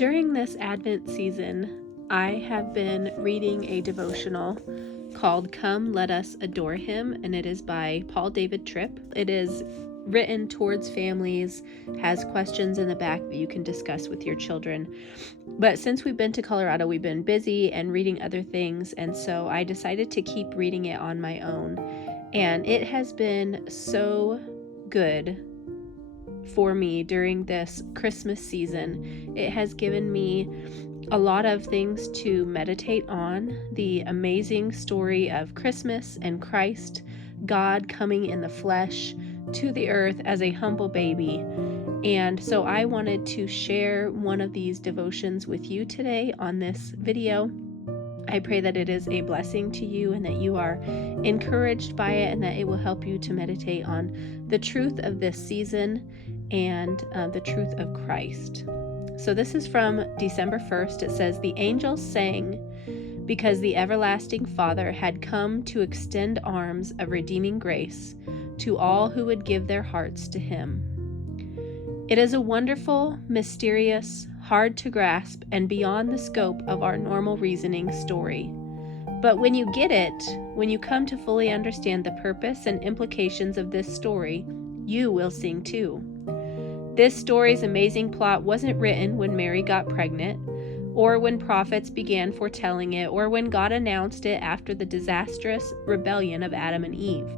During this Advent season, I have been reading a devotional called Come Let Us Adore Him, and it is by Paul David Tripp. It is written towards families, has questions in the back that you can discuss with your children. But since we've been to Colorado, we've been busy and reading other things, and so I decided to keep reading it on my own. And it has been so good for me during this Christmas season. It has given me a lot of things to meditate on, the amazing story of Christmas and Christ, God coming in the flesh to the earth as a humble baby. And so I wanted to share one of these devotions with you today on this video. I pray that it is a blessing to you and that you are encouraged by it and that it will help you to meditate on the truth of this season and the truth of Christ. So this is from December 1st. It says, "The angels sang because the everlasting Father had come to extend arms of redeeming grace to all who would give their hearts to Him." It is a wonderful, mysterious, hard to grasp, and beyond the scope of our normal reasoning story. But when you get it, when you come to fully understand the purpose and implications of this story, you will sing too. This story's amazing plot wasn't written when Mary got pregnant, or when prophets began foretelling it, or when God announced it after the disastrous rebellion of Adam and Eve.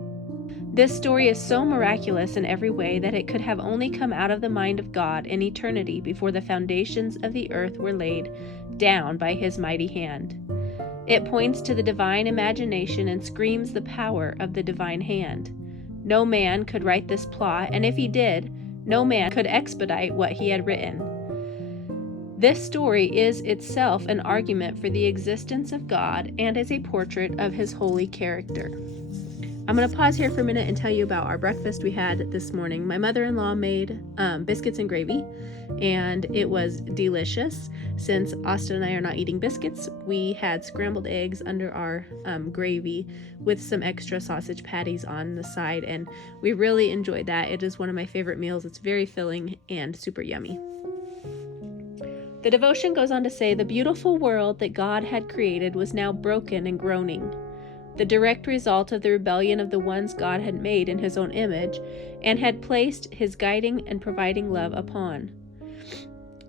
This story is so miraculous in every way that it could have only come out of the mind of God in eternity before the foundations of the earth were laid down by His mighty hand. It points to the divine imagination and screams the power of the divine hand. No man could write this plot, and if he did, no man could expedite what he had written. This story is itself an argument for the existence of God and is a portrait of His holy character. I'm going to pause here for a minute and tell you about our breakfast we had this morning. My mother-in-law made biscuits and gravy, and it was delicious. Since Austin and I are not eating biscuits, we had scrambled eggs under our gravy with some extra sausage patties on the side, and we really enjoyed that. It is one of my favorite meals. It's very filling and super yummy. The devotion goes on to say, "The beautiful world that God had created was now broken and groaning, the direct result of the rebellion of the ones God had made in His own image and had placed His guiding and providing love upon.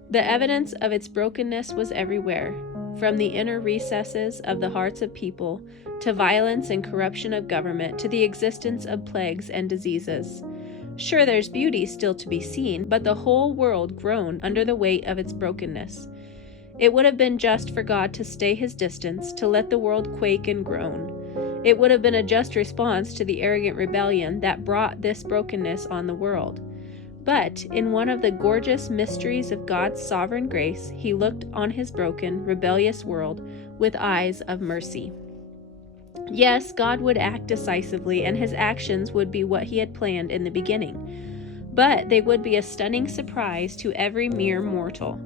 The evidence of its brokenness was everywhere, from the inner recesses of the hearts of people to violence and corruption of government to the existence of plagues and diseases. Sure, there's beauty still to be seen, but the whole world groaned under the weight of its brokenness. It would have been just for God to stay His distance, to let the world quake and groan. It would have been a just response to the arrogant rebellion that brought this brokenness on the world. But in one of the gorgeous mysteries of God's sovereign grace, He looked on His broken, rebellious world with eyes of mercy. Yes, God would act decisively, and His actions would be what He had planned in the beginning. But they would be a stunning surprise to every mere mortal.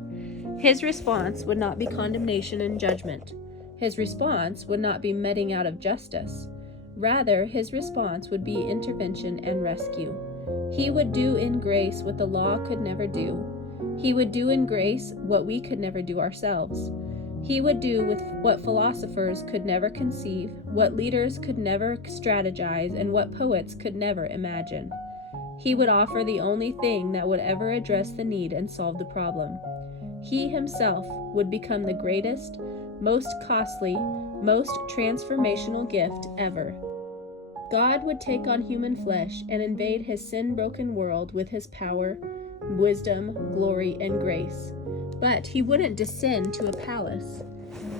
His response would not be condemnation and judgment. His response would not be meting out of justice. Rather, His response would be intervention and rescue. He would do in grace what the law could never do. He would do in grace what we could never do ourselves. He would do with what philosophers could never conceive, what leaders could never strategize, and what poets could never imagine. He would offer the only thing that would ever address the need and solve the problem. He Himself would become the greatest, most costly, most transformational gift ever. God would take on human flesh and invade His sin-broken world with His power, wisdom, glory, and grace. But He wouldn't descend to a palace.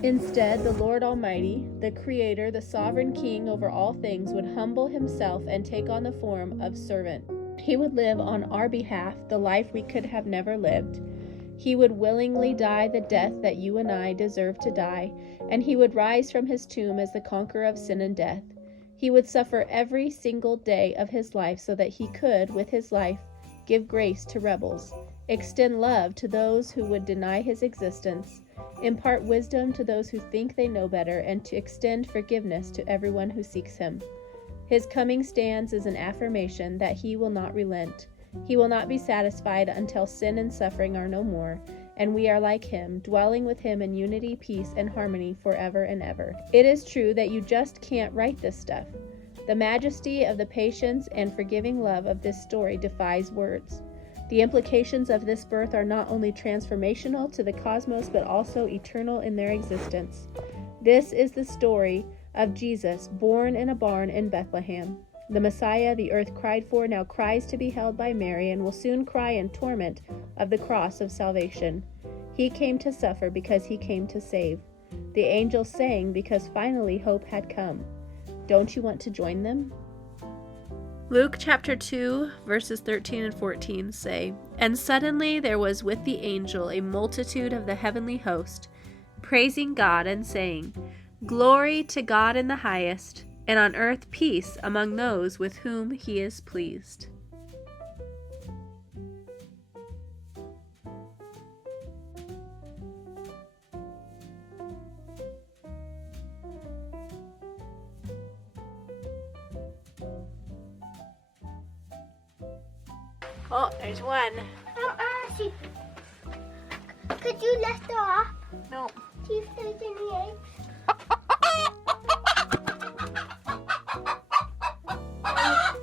Instead, the Lord Almighty, the Creator, the sovereign King over all things, would humble Himself and take on the form of servant. He would live on our behalf the life we could have never lived. He would willingly die the death that you and I deserve to die, and He would rise from His tomb as the conqueror of sin and death. He would suffer every single day of His life so that He could, with His life, give grace to rebels, extend love to those who would deny His existence, impart wisdom to those who think they know better, and to extend forgiveness to everyone who seeks Him. His coming stands as an affirmation that He will not relent. He will not be satisfied until sin and suffering are no more, and we are like him, dwelling with him in unity, peace, and harmony forever and ever. It is true that you just can't write this stuff. The majesty of the patience and forgiving love of this story defies words. The implications of this birth are not only transformational to the cosmos, but also eternal in their existence. This is the story of Jesus, born in a barn in Bethlehem. The Messiah the earth cried for now cries to be held by Mary and will soon cry in torment of the cross of salvation. He came to suffer because he came to save. The angels sang because finally hope had come. Don't you want to join them? Luke chapter 2, verses 13 and 14 say, "And suddenly there was with the angel a multitude of the heavenly host, praising God and saying, 'Glory to God in the highest, and on earth peace among those with whom he is pleased.'" Oh, there's one. Ashley, could you lift her up? No. Do you see any eggs?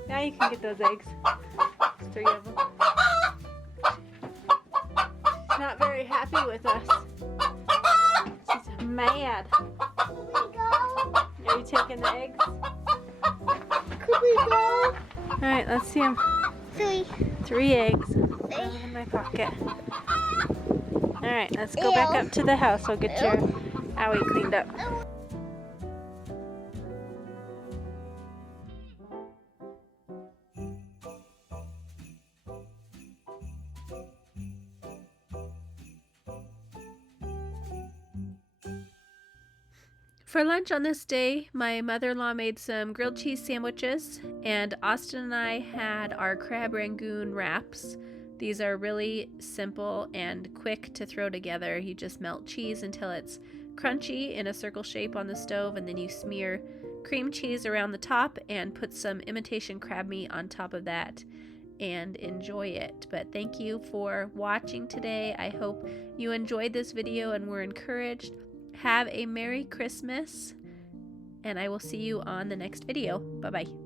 Now you can get those eggs. There's 3 of them. She's not very happy with us. She's mad. Could we go? Are you taking the eggs? Could we go? Alright, let's see them. 3. 3 eggs. In my pocket. Alright, let's go back up to the house. I'll get your owie cleaned up. For lunch on this day, my mother-in-law made some grilled cheese sandwiches, and Austin and I had our crab rangoon wraps. These are really simple and quick to throw together. You just melt cheese until it's crunchy in a circle shape on the stove, and then you smear cream cheese around the top and put some imitation crab meat on top of that and enjoy it. But thank you for watching today. I hope you enjoyed this video and were encouraged. Have a Merry Christmas, and I will see you on the next video. Bye-bye.